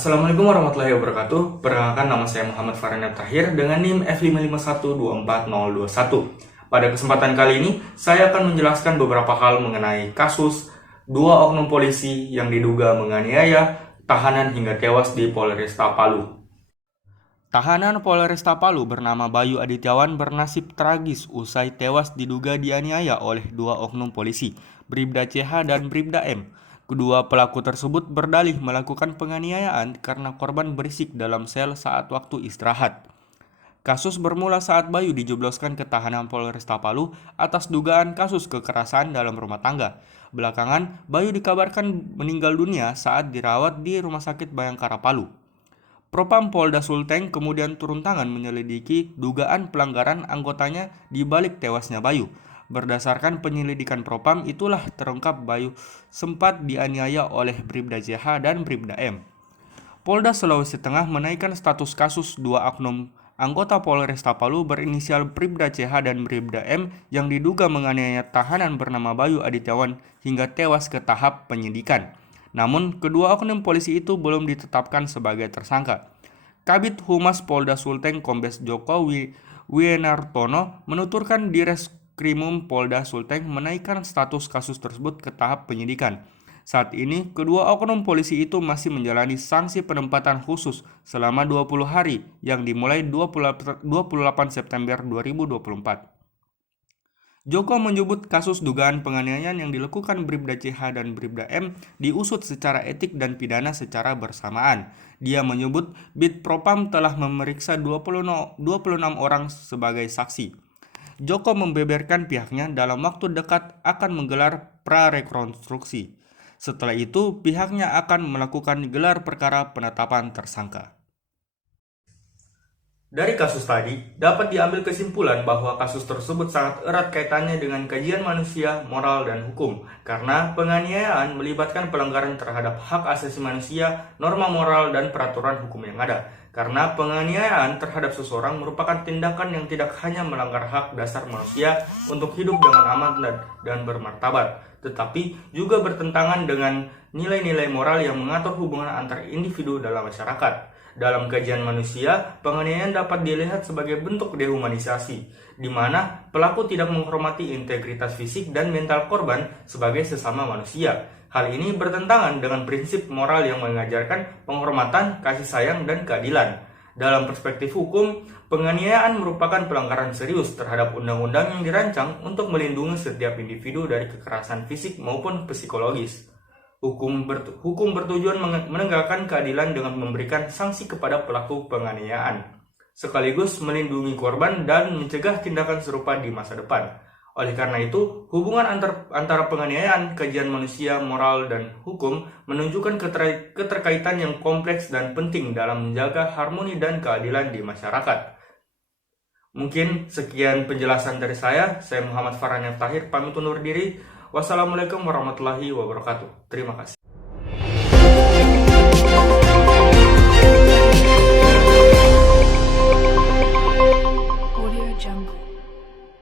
Assalamualaikum warahmatullahi wabarakatuh. Perkenalkan, nama saya Muhammad Farhan Tahir dengan NIM F5512421. Pada kesempatan kali ini, saya akan menjelaskan beberapa hal mengenai kasus dua oknum polisi yang diduga menganiaya tahanan hingga tewas di Polresta Palu. Tahanan Polresta Palu bernama Bayu Adityawan bernasib tragis usai tewas diduga dianiaya oleh dua oknum polisi, Bribda CH dan Bribda M. Kedua pelaku tersebut berdalih melakukan penganiayaan karena korban berisik dalam sel saat waktu istirahat. Kasus bermula saat Bayu dijebloskan ke tahanan Polresta Palu atas dugaan kasus kekerasan dalam rumah tangga. Belakangan, Bayu dikabarkan meninggal dunia saat dirawat di Rumah Sakit Bayangkara Palu. Propam Polda Sulteng kemudian turun tangan menyelidiki dugaan pelanggaran anggotanya di balik tewasnya Bayu. Berdasarkan penyelidikan Propam, itulah terungkap Bayu sempat dianiaya oleh Bribda JH dan Bribda M. Polda Sulawesi Tengah menaikkan status kasus dua oknum anggota Polresta Palu berinisial Bribda CH dan Bribda M yang diduga menganiaya tahanan bernama Bayu Adityawan hingga tewas ke tahap penyidikan. Namun, kedua oknum polisi itu belum ditetapkan sebagai tersangka. Kabid Humas Polda Sulteng Kombes Joko Wienartono menuturkan Direskrimum Polda Sulteng menaikkan status kasus tersebut ke tahap penyidikan. Saat ini, kedua oknum polisi itu masih menjalani sanksi penempatan khusus selama 20 hari yang dimulai 28 September 2024. Joko menyebut kasus dugaan penganiayaan yang dilakukan Bribda CH dan Bribda M diusut secara etik dan pidana secara bersamaan. Dia menyebut Bid Propam telah memeriksa 26 orang sebagai saksi. Joko membeberkan pihaknya dalam waktu dekat akan menggelar prarekonstruksi. Setelah itu, pihaknya akan melakukan gelar perkara penetapan tersangka. Dari kasus tadi, dapat diambil kesimpulan bahwa kasus tersebut sangat erat kaitannya dengan kajian manusia, moral, dan hukum, karena penganiayaan melibatkan pelanggaran terhadap hak asasi manusia, norma moral, dan peraturan hukum yang ada. Karena penganiayaan terhadap seseorang merupakan tindakan yang tidak hanya melanggar hak dasar manusia untuk hidup dengan aman dan bermartabat, tetapi juga bertentangan dengan nilai-nilai moral yang mengatur hubungan antar individu dalam masyarakat. Dalam kajian manusia, penganiayaan dapat dilihat sebagai bentuk dehumanisasi, di mana pelaku tidak menghormati integritas fisik dan mental korban sebagai sesama manusia. Hal ini bertentangan dengan prinsip moral yang mengajarkan penghormatan, kasih sayang, dan keadilan. Dalam perspektif hukum, penganiayaan merupakan pelanggaran serius terhadap undang-undang yang dirancang untuk melindungi setiap individu dari kekerasan fisik maupun psikologis. Hukum bertujuan menegakkan keadilan dengan memberikan sanksi kepada pelaku penganiayaan, sekaligus melindungi korban dan mencegah tindakan serupa di masa depan. Oleh karena itu, hubungan antara penganiayaan, kajian manusia, moral, dan hukum menunjukkan keterkaitan yang kompleks dan penting dalam menjaga harmoni dan keadilan di masyarakat. Mungkin sekian penjelasan dari saya Muhammad Farhan Tahir, pamit undur diri. Wassalamualaikum warahmatullahi wabarakatuh. Terima kasih.